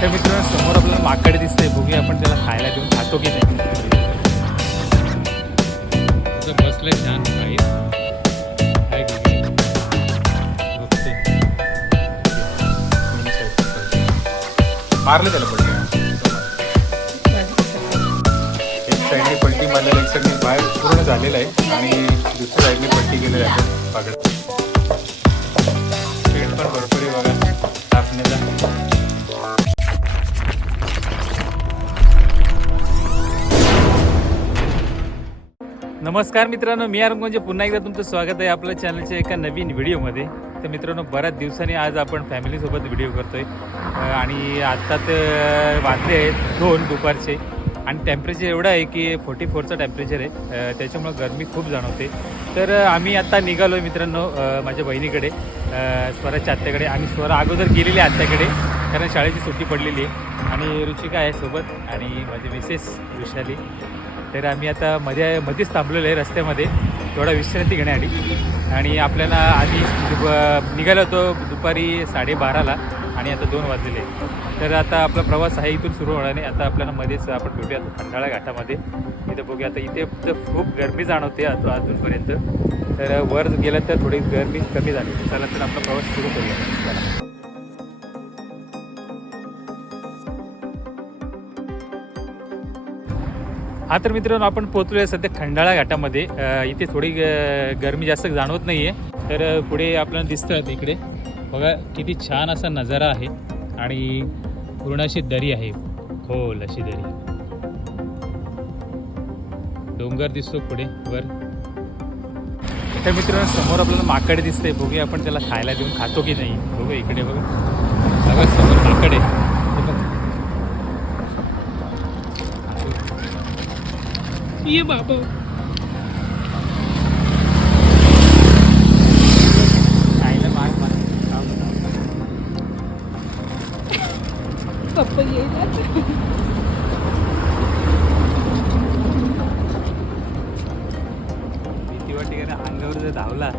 तर मित्रांनो समोर आपल्याला माकड दिसतंय. बघूया आपण त्याला खायला देऊन खातो की नाही. बसलं छान. मारलं त्याला पडलं एक साईडने पलटी मारलेलं एक साईडने बाहेर पूर्ण झालेलं आहे. आणि दुसऱ्या साईडने पलटी आहे. पेट पण भरपूर आहे बघा. नमस्कार मित्रांनो मी अरुण म्हणजे पुन्हा एकदा तुमचं स्वागत आहे आपल्या चॅनलच्या एका नवीन व्हिडिओमध्ये. तर मित्रांनो बऱ्याच दिवसांनी आज आपण फॅमिलीसोबत व्हिडिओ करतोय. आणि आत्ता तर वाजले आहेत दोन दुपारचे. आणि टेम्परेचर एवढं आहे की फोर्टी फोरचं टेम्परेचर आहे. त्याच्यामुळं गरमी खूप जाणवते. तर आम्ही आत्ता निघालो आहे मित्रांनो माझ्या बहिणीकडे. स्वराच्या आत्याकडे आम्ही स्वरा अगोदर गेलेली आहे आत्याकडे कारण शाळेची सुट्टी पडलेली आहे. आणि रुचिका आहे सोबत. आणि माझी मिसेस विशाली. तर आम्ही आता मध्ये मध्येच थांबलेलो आहे रस्त्यामध्ये. थोडा विश्रांती घेण्यासाठी आणि आपल्याला आधी निघालो होतो दुपारी साडेबाराला आणि आता दोन वाजलेले तर आता आपला प्रवास आहे इथून सुरू होणार नाही. आता आपल्याला मध्येच आपण भेटूया खंडाळा घाटामध्ये. इथं बघूया. आता इथे तर खूप गरमी जाणवते आता अजूनपर्यंत. तर वर गेलं तर थोडी गरमी कमी झाली. चला तर आपला प्रवास सुरू करूया. हा तर मित्रांनो आपण पोहोचलोय सध्या खंडाळा घाटामध्ये. इथे थोडी ग- गरमी जास्त जाणवत नाहीये. तर पुढे आपल्याला दिसतं इकडे. बघा किती छान असा नजारा आहे आणि पूर्ण अशी दरी आहे. खोल अशी दरी. डोंगर दिसतो पुढे वर. तर मित्रांनो समोर आपल्याला माकड दिसतंय. बघूया आपण त्याला खायला देऊन खातो की नाही. बघू इकडे बघा. बघा समोर माकड. आहे ये बाबा। खायला मार मार पप्पा येईल भीती वाटते अंगावर जर धावला.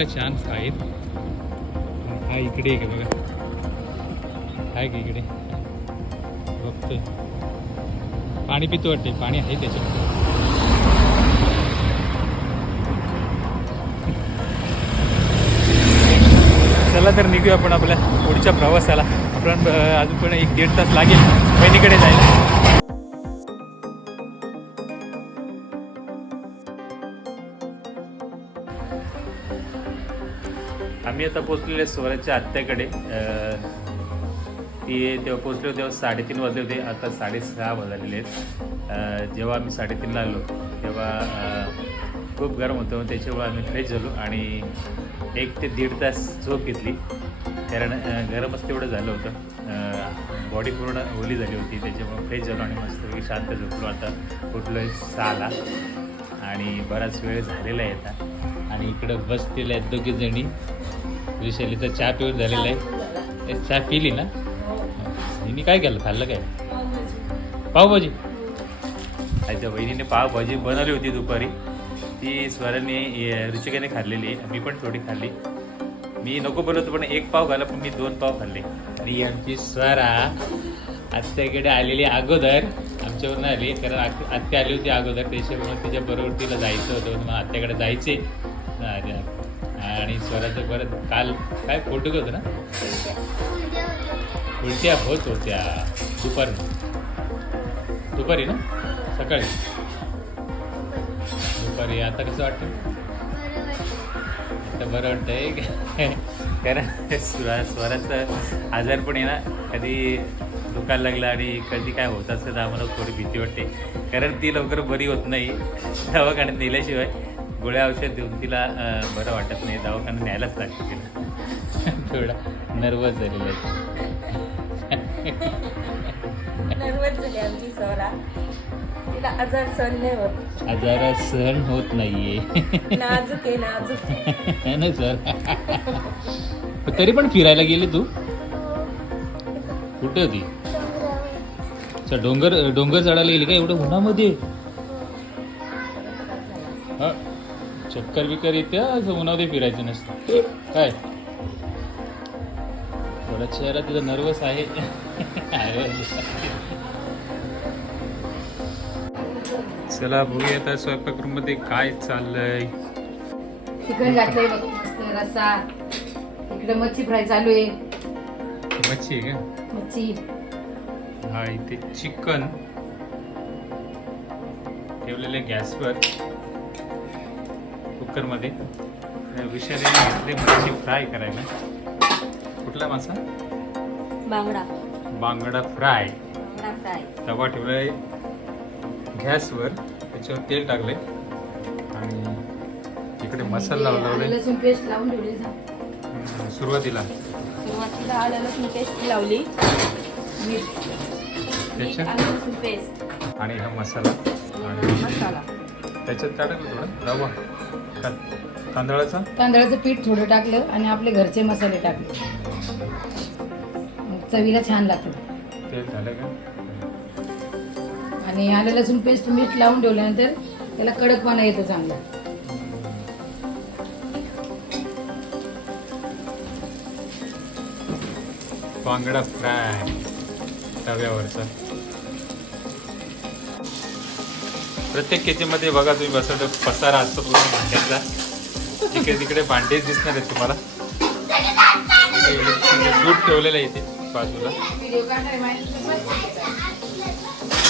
असं चान्स छान हा इकडे आहे का बघा. आहे का इकडे. बघतोय. पाणी पितो वाटते पाणी आहे त्याच्यात. चला तर निघूया आपण आपल्या पुढच्या प्रवासाला. आपण अजून पण एक दीड तास लागेल. बहिणीकडे जायला. आम्ही आता पोचलेले स्वराच्या आत्याकडे. ती तेव्हा पोचलो तेव्हा साडेतीन वाजले होते आता साडेसहा वाजलेले आहेत. जेव्हा आम्ही साडेतीनला आलो तेव्हा खूप गरम होतं त्याच्यामुळे आम्ही फ्रेश झालो आणि एक ते दीड तास झोप घेतली. कारण गरमच तेवढं झालं होतं. बॉडी पूर्ण ओली झाली होती त्याच्यामुळे फ्रेश झालो आणि मस्तपैकी शांत झोपलो. आता उठलो आहे सहाला आणि बराच वेळ झालेला आहे आता. आणि इकडं बसलेल्या आहेत दोघी जणी चहा पिऊन झालेला आहे. चहा पिली ना? हिने काय केलं? खाल्लं काय? पावभाजी. आईच्या बहिणीने पावभाजी बनवली होती दुपारी. ती स्वराने रुचिकेने रुचिकाने खाल्लेली आहे. मी पण थोडी खाल्ली. मी नको बोलतो पण एक पाव घाला पण मी दोन पाव खाल्ले. आणि आमची स्वरा आत्याकडे आलेली अगोदर आमच्यावरून आली. कारण आत्या आली होती अगोदर त्याच्यामुळे तिच्या बरोबर तिला जायचं होतं. मग आत्याकडे जायचे. अरे, आणि स्वराचं परत काल काय फोटो होतं ना? उलट्या होत होत्या. दुपारी. दुपारी ना? सकाळी. दुपारी. आता कसं वाटतं आता बरं वाटतंय. कारण स्वर स्वराचं आजार पण आहे ना. कधी दुखायला लागला आणि कधी काय होत असतं तर आम्हाला थोडी भीती वाटते. कारण ती लवकर बरी होत नाही. दवाखान्यात नेल्याशिवाय. गोळ्या औषध देऊन तिला बरं वाटत नाही दवाखान्यात न्यायलाच लागतं तिला. थोडा नर्वस झालेला आहे. नर्वस झाली आमची सोरा. तिला आजार सहन नाही होत. आजार सहन होत नाहीये. नाजूक आहे नाजूक. है ना सर? तरी पण फिरायला गेली तू? कुठे होती अच्छा डोंगर डोंगर चढायला गेली का? एवढं उन्हामध्ये? हा. चक्कर बिक्कर येते असं उन्हामध्ये फिरायचं नसतं. काय? थोडा चेहरा तुझा नर्वस आहे. चला बघूया आता स्वयंपाक रूममध्ये काय चाललंय. चिकन घातलंय बघ मस्त रस्सा. इकडे मच्छी फ्राय चालू आहे. मच्छी आहे का? मच्छी. हा इथे चिकन. ठेवलेले गॅसवर. कुकरमध्ये विषयाने घेतले मच्छी फ्राय करायला. कुठला मासा? बांगडा. बांगडा फ्राय. तवा ठेवलाय. गॅसवर त्याच्यावर तेल टाकलंय. आणि इकडे मसाला लसूण पेस्ट लावून ठेवली सुरुवातीला. सुरुवातीला आलं लसूण पेस्ट लावली. मीठ. आणि लसूण पेस्ट. आणि हा मसाला. आणि मसाला. त्याच्यात टाकलं थोडं रवा. तांदळाचा? तांदळाचं? पीठ थोडं टाकलं आणि आपले घरचे मसाले टाकले. मग चवीला छान लागतं. तेल झालं का? आणि आलं लसूण पेस्ट मीठ लावून ठेवल्यानंतर त्याला कडकपणा येतो चांगला. बांगडा फ्राय. तव्यावरचा. प्रत्येक केजीमध्ये बघा तुम्ही बसवलं पसारा असतो पूर्ण भांड्याचा तिकडे तिकडे भांडेच दिसणार आहेत तुम्हाला. दूध ठेवलेलं आहे इथे बाजूला.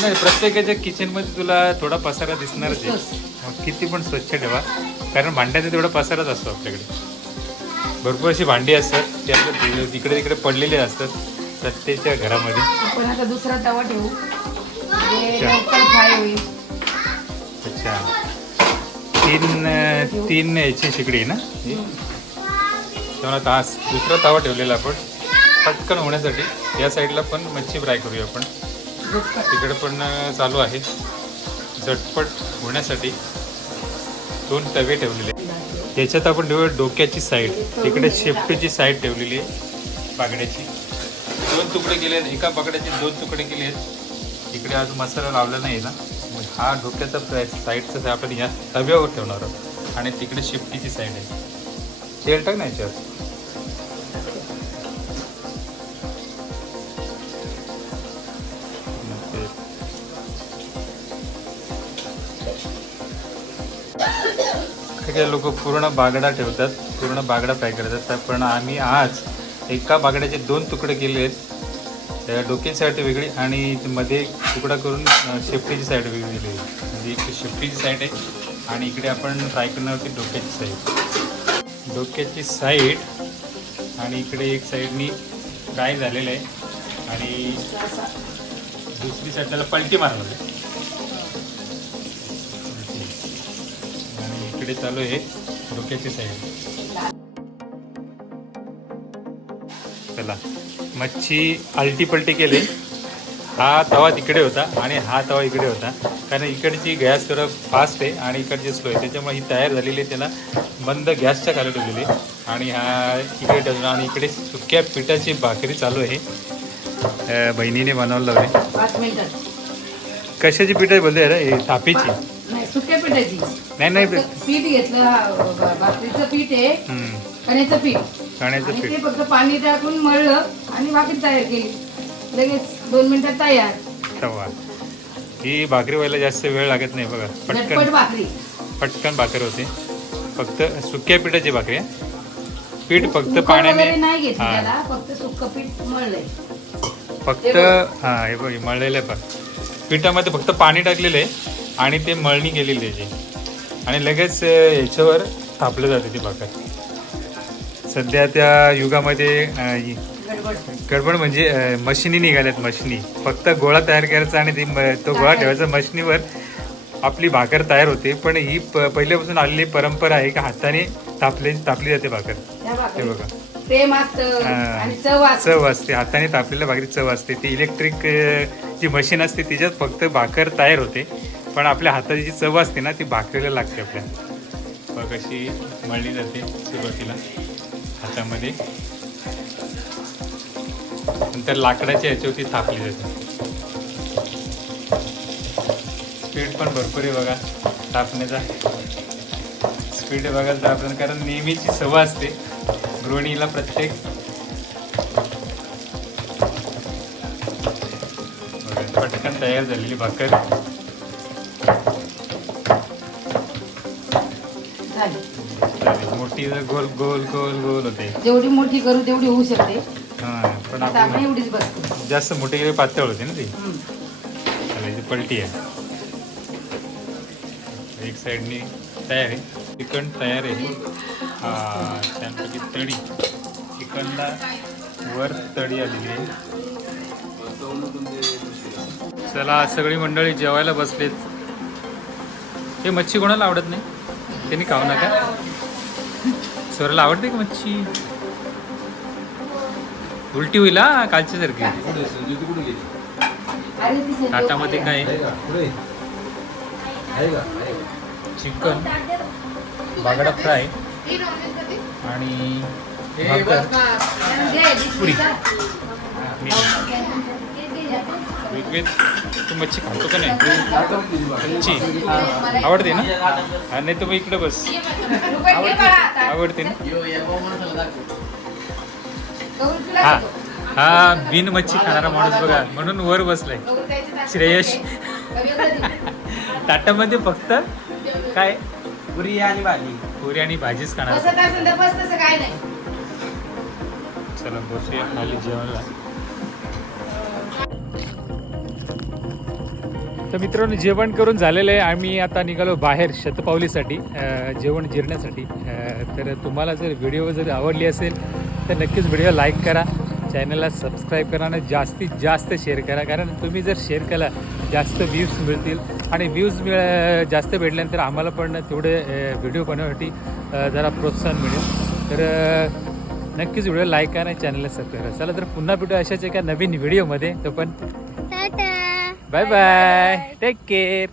नाही प्रत्येकाच्या किचनमध्ये तुला थोडा पसारा दिसणारच आहे. किती पण स्वच्छ ठेवा कारण भांड्याचा तेवढा पसाराच असतो आपल्याकडे. भरपूर अशी भांडी असतात ते आपल्या तिकडे तिकडे पडलेली असतात प्रत्येकच्या घरामध्ये. आपण आता दुसरा तवा ठेवू. फ्राय होईल. अच्छा. तीन तीन याची शिकडी आहे ना? तेव्हा तास दुसरा तवा ठेवलेला आपण. पटकन होण्यासाठी. या साईडला पण मच्छी फ्राय करूया आपण. झटपट. तिकडे पण चालू आहे. झटपट होण्यासाठी दोन तवे ठेवलेले आहेत. त्याच्यात आपण ठेवूया डोक्याची साईड. तिकडे शेपटीची साईड ठेवलेली आहे बागड्याची दोन तुकडे केले आहेत. एका बागड्याचे दोन तुकडे केले आहेत. इकडे आज मसाला लावला नाही ना? हा डोक्याचा साईडचा आपण या तव्यावर ठेवणार आहोत. आणि तिकडे शेपटीची साईड आहे. तेल टाक ना याच्यावर. काही लोक पूर्ण बागडा ठेवतात पूर्ण बागडा फ्राय करतात. पण आम्ही आज एका बागड्याचे दोन तुकडे केले आहेत त्या डोक्याची वेगळी आणि मध्ये तुकडा करून शेफ्टीची साईड वेगळी दिली म्हणजे इकडे शेफ्टीची साईड आहे आणि इकडे आपण ट्राय करणार होती डोक्याची साईड. डोक्याची साईड आणि इकडे एक साईडनी काय झालेलं आहे आणि दुसरी साईड त्याला पलटी मारणार आहे. आणि इकडे चालू आहे डोक्याची साईड. चला. मच्छी आलटी पलटी केली. हा तवा तिकडे होता आणि हा तवा इकडे होता. कारण इकडची गॅस थोडं फास्ट आहे आणि इकडची स्लो आहे. त्याच्यामुळे ही तयार झालेली आहे त्याला. बंद गॅसच्या खाली ठेवलेली. आणि हा इकडे ठेवला आणि इकडे सुक्या पिठाची भाकरी चालू आहे. बहिणीने बनवलं मिनिटात कशाची पीठ आहे बोलते रे हे थापीची नाही सुक्या पिठाची. नाही नाही. पीठ घेतलं भाकरीचं पीठ आहे. पीठ. आणि ते फक्त पाणी टाकून मळलं आणि भाकरी तयार केली. लगेच दोन मिनिटात तयार. तवा. ही भाकरी व्हायला जास्त वेळ लागत नाही बघा. पटकन. भाकरी. पटकन भाकर होते. फक्त सुक्या पिठाची भाकरी आहे. पीठ फक्त पाण्याने नाही हा. फक्त सुक्क पीठ मळलंय. फक्त हा हे बघ मळलेलं आहे बघ. पिठामध्ये फक्त पाणी टाकलेलं आहे आणि ते मळणी केलेली आहे त्याची आणि लगेच याच्यावर थापलं जाते ती भाकर. सध्या त्या युगामध्ये गडबड. म्हणजे मशिनी निघाल्यात मशिनी. फक्त गोळा तयार करायचा आणि ती म- तो गोळा ठेवायचा मशिनीवर आपली भाकर तयार होते. पण ही प- पहिल्यापासून आलेली परंपरा आहे की हाताने तापले तापली जाते भाकर. हे बघा. चव असते. चव असते. हाताने तापलेल्या भाकरी चव असते. ती इलेक्ट्रिक जी मशीन असते तिच्यात फक्त भाकर तयार होते. पण आपल्या हाताची जी चव असते ना ती भाकरीला लागते आपल्या. बघ अशी मळली जाते सुरुवातीला. त्याच्यामध्ये नंतर लाकडाच्या ह्याच्यावरती थापली जाते. स्पीड पण भरपूर आहे बघा तापण्याचा स्पीड बघायला तर आपण कारण नेहमीची सवय असते. गृहिणीला प्रत्येक पटकन तयार झालेली भाकर. झाली. मोठी जर गोल गोल गोल गोल होते. जेवढी मोठी करू तेवढी होऊ शकते. हा पण आता आपण आपण एवढीच बसतो. जास्त मोठी केली पातळ होते ना ती. हम्म. चला इथे पलटी आहे. एक साईडनी तयार आहे. चिकन तयार आहे. हा त्यानंतर तळी चिकनला वर तळी आलेली आहे. चला सगळी मंडळी जेवायला बसलेत. हे मच्छी कोणाला आवडत नाही? त्यांनी खाऊ नका. स्वराला आवडते का मच्छी? उलटी होईल हा कालच्या सारखी. ताटामध्ये काय? आहे? चिकन बागडा फ्राय आणि पुरी. जा. मी वेगवेग तू मच्छी खातो का नाही मच्छी आवडते ना हा नाही तर मग इकडे बस आता. आवडते ना हा. हा बिन मच्छी खाणारा माणूस बघा म्हणून वर बसलाय. श्रेयश? ताटामध्ये फक्त काय पुरी आणि भाजी पुरी आणि भाजीच खाणार चला बसूया खाली जेवणला तर मित्रांनो जेवण करून झालेलं आहे. आम्ही आता निघालो बाहेर शतपावलीसाठी जेवण जिरण्यासाठी. तर तुम्हाला जर व्हिडिओ जर आवडली असेल तर नक्कीच व्हिडिओ लाईक करा. चॅनलला सबस्क्राईब करा आणि जास्तीत जास्त शेअर करा. कारण तुम्ही जर शेअर केला जास्त व्ह्यूज मिळतील. आणि व्ह्यूज मिळ जास्त भेटल्यानंतर आम्हाला पण तेवढे व्हिडिओ बनवण्यासाठी जरा प्रोत्साहन मिळेल. तर नक्कीच व्हिडिओ लाईक करा आणि चॅनलला सबस्क्राईब करा. चला तर पुन्हा भेटू अशाच एका नवीन व्हिडिओमध्ये. तो पण bye bye, take care